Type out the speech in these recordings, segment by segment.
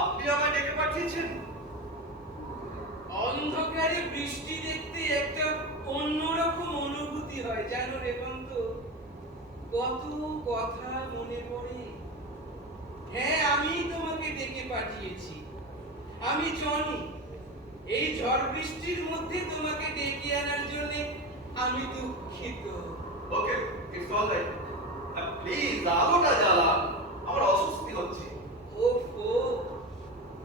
আপনি আমায় ডেকে পাঠিয়েছেন? অন্ধকারে বৃষ্টি দেখতে একটা অন্যরকম অনুভূতি হয় জানো রেবন্ত কত কথা মনে পড়ে। হ্যাঁ আমি তোমাকে ডেকে পাঠিয়েছি। আমি জনি। এই ঝড় বৃষ্টির মধ্যে তোমাকে ডেকে আনার জন্য আমি দুঃখিত। Okay it's all right please আলোটা জ্বালান আমার অস্বস্তি হচ্ছে ওফো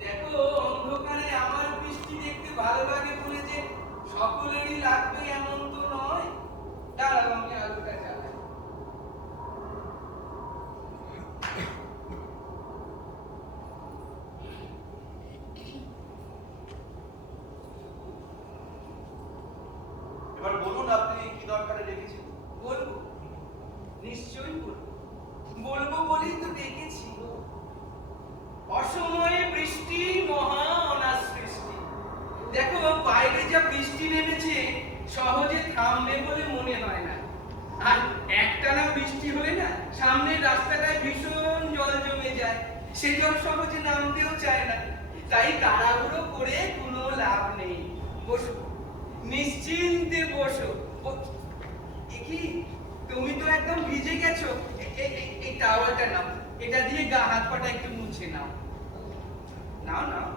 দেখো অন্ধকারে আমার বৃষ্টি দেখতে ভালো লাগে বলে যে সকলেরই লাগবে এমন তো নয় দাঁড়াও আমি আলোটা জ্বালাই এবার বলুন আপনি কি দরকারে ডেকেছেন বলব নিশ্চয়ই বলব। বলব বলেই তো ডেকেছি অসময়ে বৃষ্টি, মহা অনার সৃষ্টি দেখো, বাইরে যা বৃষ্টি নেমেছে, সহজে থামবে বলে মনে হয় না। আর একটানা বৃষ্টি হলে না, সামনের রাস্তাটায় ভীষণ জল জমে যায়। সে জল সহজে নামতেও চায় না। তাই তাড়াহুড়ো করে কোনো লাভ নেই। বসো। নিশ্চিন্তে বসো। কি? তুমি তো একদম ভিজে গেছো। এই টাওয়ালটা নাও। এটা দিয়ে গা, হাত পাটা একটু মুছে নাও। নাও নাও।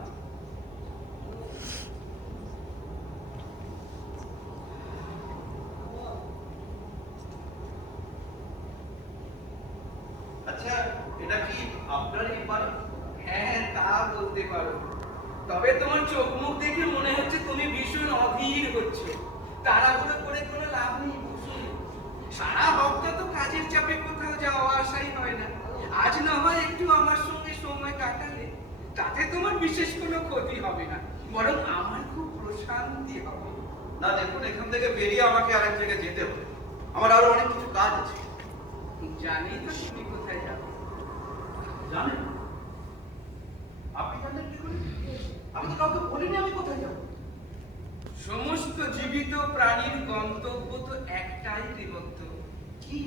আচ্ছা এটা কি আপনারই বাড়ি হ্যাঁ তা বলতে পারো। তবে তোমার চোখ মুখ দেখে মনে হচ্ছে তুমি ভীষণ অধীর হচ্ছ। তাড়াহুড়ো করে কোনো লাভ নেই। সারা হপ্তা তো কাজের চাপে কোথাও যাওয়া আসাই হয় না। আজ না হয় একটু আমার সঙ্গে সময় কাটালে তাতে তোমার বিশেষ কোনো ক্ষতি হবে না বরং আমার খুব প্রশান্তি হবে। না দেখুন এখান থেকে বেরিয়ে আমাকে আরেক জায়গায় যেতে হবে। আমার আরও অনেক কিছু কাজ আছে। জানি তো তুমি কোথায় যাবে। জানেন আপনি জানেন কি করে? আমি তো কাউকে বলিনি আমি কোথায় যাব। সমস্ত জীবিত প্রাণীর গন্তব্য তো একটাই বিভক্ত কি?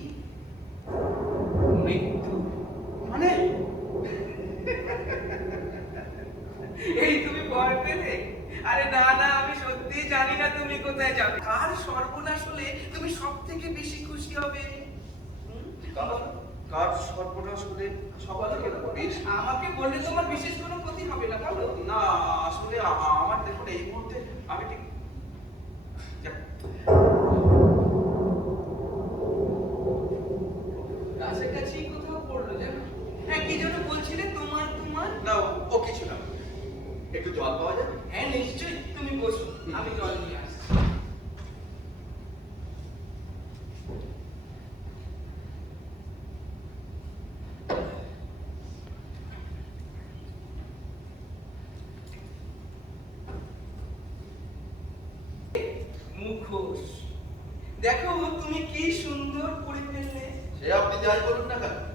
মৃত্যু। মানে? এই তুমি ভয় পেলে? আরে না না আমি সত্যি জানি না তুমি কোথায় যাবে। কার সর্বনাশ হলে তুমি সব থেকে বেশি খুশি হবে? কার- সর্বনাশ? হলে সবার থেকে আমাকে বললে তোমার বিশেষ কোনো ক্ষতি হবে না বলো। না আসলে আমার দেখুন এই মুহূর্তে আমি ঠিক যাক, কাছাকাছি কোথাও পড়ল জানো হ্যাঁ কি যেন বলছিলে তোমার তোমার না, ও- কিছু না। একটু জল পাওয়া যাবে? হ্যাঁ নিশ্চয়ই, তুমি বসো, আমি জল নিয়ে আসছি। মুখোশ। দেখো, তুমি কি সুন্দর করে ফেললে সে আপনি যাই বলুন না কেন?